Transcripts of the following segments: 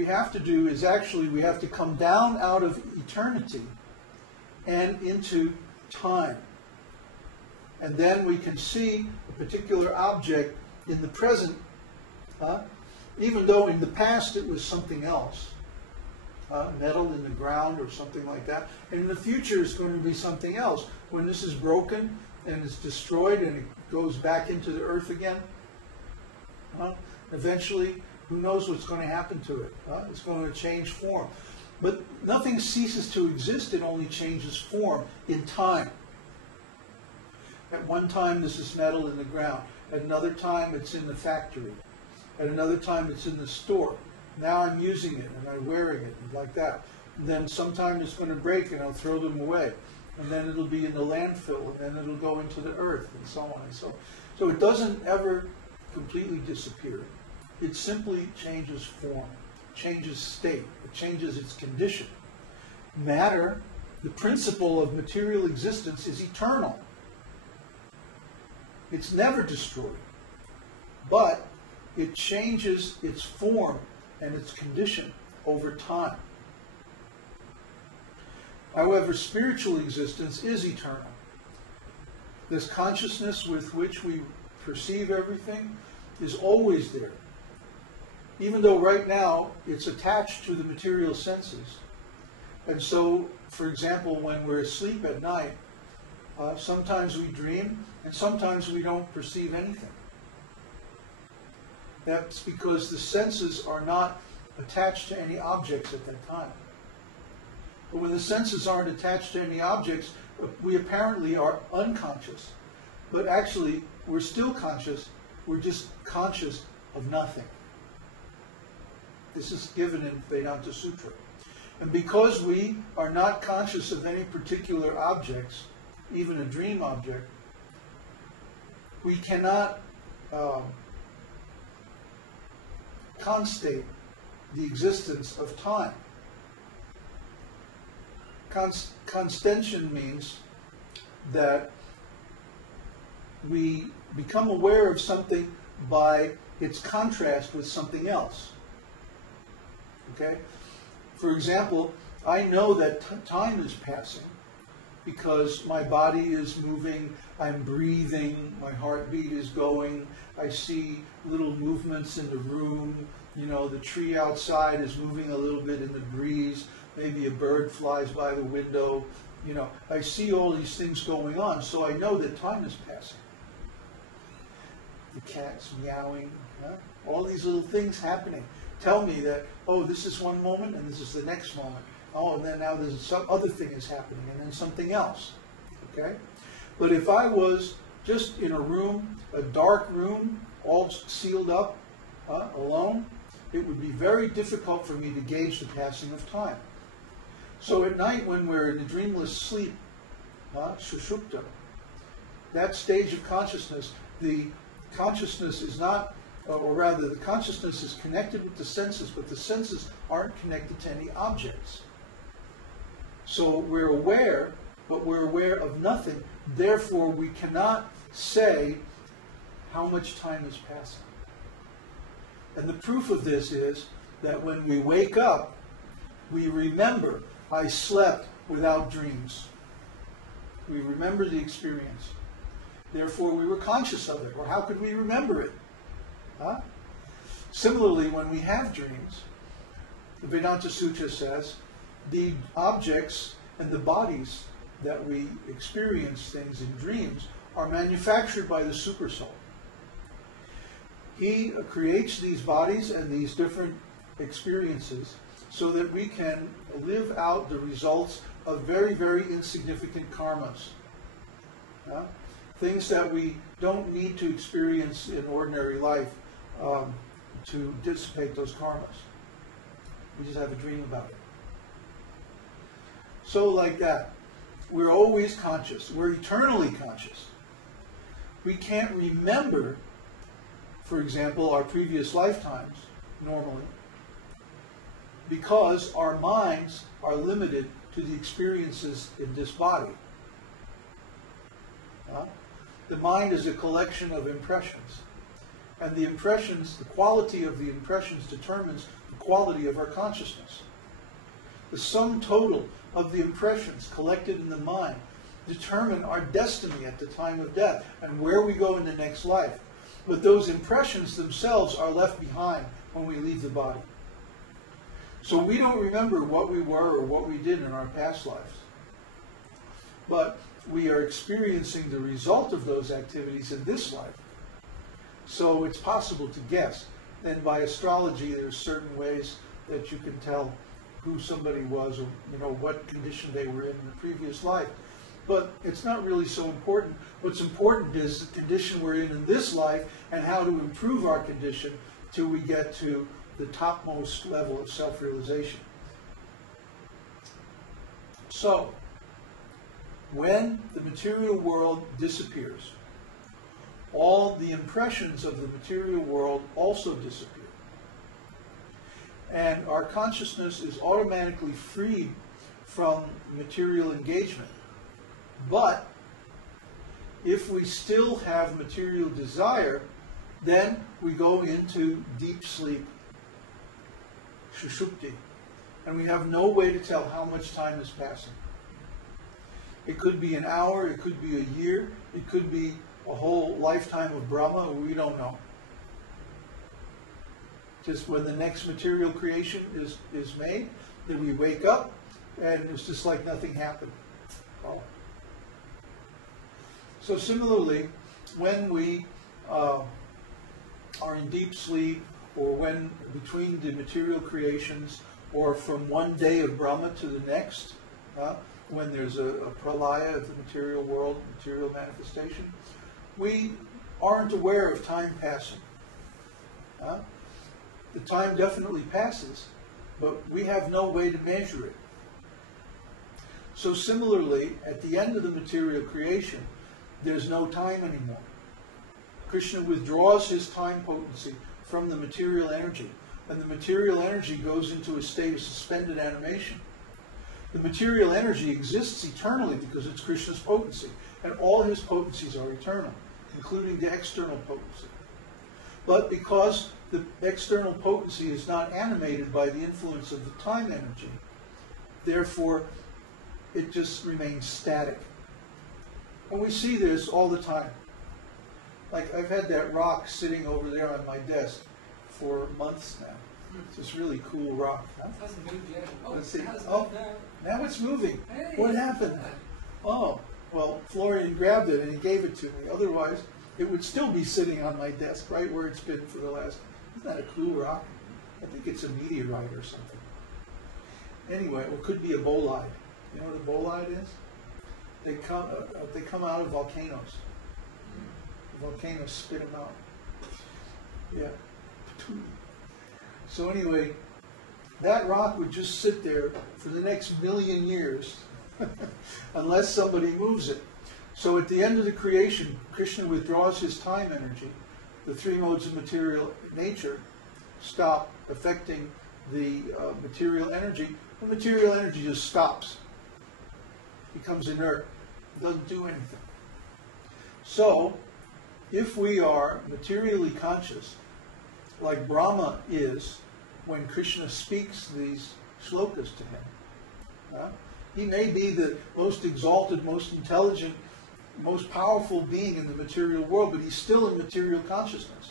we have to do is actually we have to come down out of eternity and into time. And then we can see a particular object in the present, even though in the past it was something else, metal in the ground or something like that. And in the future it's going to be something else. When this is broken and it's destroyed and it goes back into the earth again, eventually, who knows what's going to happen to it? It's going to change form. But nothing ceases to exist, it only changes form in time. At one time this is metal in the ground. At another time it's in the factory. At another time it's in the store. Now I'm using it and I'm wearing it and like that. And then sometime it's going to break and I'll throw them away. And then it'll be in the landfill and then it'll go into the earth and so on and so on. So it doesn't ever completely disappear. It simply changes form, changes state, it changes its condition. Matter, the principle of material existence, is eternal. It's never destroyed, but it changes its form and its condition over time. However, spiritual existence is eternal. This consciousness with which we perceive everything is always there. Even though right now it's attached to the material senses. And so, for example, when we're asleep at night, sometimes we dream and sometimes we don't perceive anything. That's because the senses are not attached to any objects at that time. But when the senses aren't attached to any objects, we apparently are unconscious. But actually, we're still conscious. We're just conscious of nothing. This is given in Vedanta Sutra. And because we are not conscious of any particular objects, even a dream object, we cannot constate the existence of time. Constention means that we become aware of something by its contrast with something else. Okay? For example, I know that time is passing because my body is moving, I'm breathing, my heartbeat is going, I see little movements in the room, you know, the tree outside is moving a little bit in the breeze, maybe a bird flies by the window, you know, I see all these things going on, so I know that time is passing. The cat's meowing, all these little things happening tell me that, oh, this is one moment and this is the next moment. Oh, and then now there's some other thing is happening and then something else. Okay? But if I was just in a room, a dark room, all sealed up, alone, it would be very difficult for me to gauge the passing of time. So at night when we're in the dreamless sleep, sushupta, that stage of consciousness, the consciousness is not, or rather the consciousness is connected with the senses, but the senses aren't connected to any objects. So we're aware, but we're aware of nothing. Therefore, we cannot say how much time is passing. And the proof of this is that when we wake up, we remember, I slept without dreams. We remember the experience. Therefore, we were conscious of it. Or how could we remember it? Similarly, when we have dreams, the Vedanta Sutra says, the objects and the bodies that we experience things in dreams are manufactured by the Supersoul. He creates these bodies and these different experiences so that we can live out the results of very, very insignificant karmas. Things that we don't need to experience in ordinary life to dissipate those karmas. We just have a dream about it. So like that, we're always conscious. We're eternally conscious. We can't remember, for example, our previous lifetimes, normally, because our minds are limited to the experiences in this body. The mind is a collection of impressions. And the impressions, the quality of the impressions determines the quality of our consciousness. The sum total of the impressions collected in the mind determine our destiny at the time of death and where we go in the next life. But those impressions themselves are left behind when we leave the body. So we don't remember what we were or what we did in our past lives. But we are experiencing the result of those activities in this life. So it's possible to guess. And by astrology, there's certain ways that you can tell who somebody was, or what condition they were in the previous life. But it's not really so important. What's important is the condition we're in this life and how to improve our condition till we get to the topmost level of self-realization. So, when the material world disappears, all the impressions of the material world also disappear. And our consciousness is automatically freed from material engagement. But if we still have material desire, then we go into deep sleep, sushupti, and we have no way to tell how much time is passing. It could be an hour, it could be a year, it could be a whole lifetime of Brahma, we don't know. Just when the next material creation is made, then we wake up and it's just like nothing happened. Oh. So similarly, when we are in deep sleep, or when between the material creations, or from one day of Brahma to the next, when there's a pralaya of the material world, material manifestation, we aren't aware of time passing. The time definitely passes, but we have no way to measure it. So similarly, at the end of the material creation, there's no time anymore. Kṛṣṇa withdraws his time potency from the material energy, and the material energy goes into a state of suspended animation. The material energy exists eternally because it's Kṛṣṇa's potency, and all his potencies are eternal, including the external potency. But because the external potency is not animated by the influence of the time energy, therefore it just remains static. And we see this all the time. Like, I've had that rock sitting over there on my desk for months now. It's this really cool rock. Huh? It hasn't moved yet. Oh, Let's see. it has Oh, moved now. now it's moving. Hey, What happened? Oh, well, Florian grabbed it and he gave it to me. Otherwise, it would still be sitting on my desk right where it's been for the last... Isn't that a cool rock? I think it's a meteorite or something. Anyway, it could be a bolide. You know what a bolide is? They come out of volcanoes. The volcanoes spit them out. Yeah. So anyway, that rock would just sit there for the next million years unless somebody moves it. So at the end of the creation, Kṛṣṇa withdraws his time energy. The three modes of material nature stop affecting the material energy. The material energy just stops, becomes inert, doesn't do anything. So, if we are materially conscious, like Brahmā is when Kṛṣṇa speaks these shlokas to him, he may be the most exalted, most intelligent, most powerful being in the material world, but he's still in material consciousness.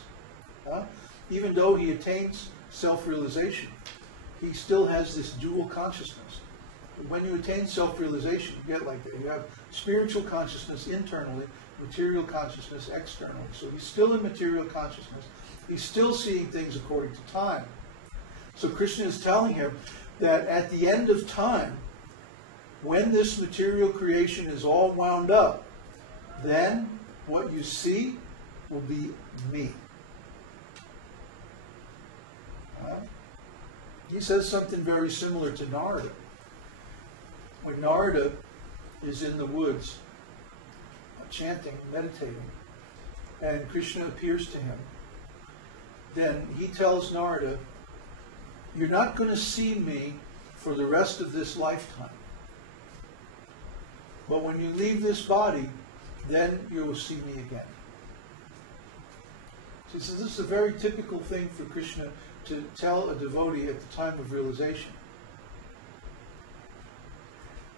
Even though he attains self-realization, he still has this dual consciousness. When you attain self-realization, you get like that. You have spiritual consciousness internally, material consciousness externally. So he's still in material consciousness. He's still seeing things according to time. So Kṛṣṇa is telling him that at the end of time, when this material creation is all wound up, then what you see will be me. He says something very similar to Narada. When Narada is in the woods, chanting, meditating, and Kṛṣṇa appears to him, then he tells Narada, you're not going to see me for the rest of this lifetime. But when you leave this body, then you will see me again. So this is a very typical thing for Kṛṣṇa to tell a devotee at the time of realization.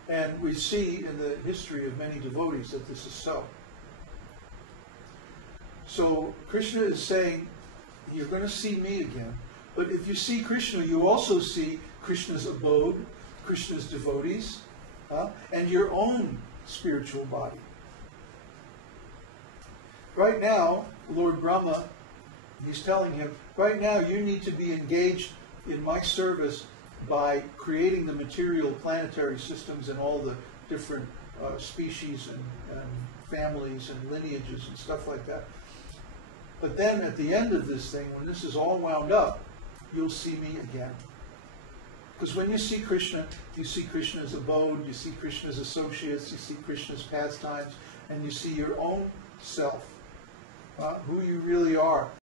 And we see in the history of many devotees that this is so. So Kṛṣṇa is saying, you're going to see me again. But if you see Kṛṣṇa, you also see Kṛṣṇa's abode, Kṛṣṇa's devotees, and your own spiritual body. Right now, Lord Brahmā, he's telling him, right now you need to be engaged in my service by creating the material planetary systems and all the different species and families and lineages and stuff like that. But then at the end of this thing, when this is all wound up, you'll see me again. Because when you see Kṛṣṇa, you see Kṛṣṇa's abode, you see Kṛṣṇa's associates, you see Kṛṣṇa's pastimes, and you see your own self, who you really are.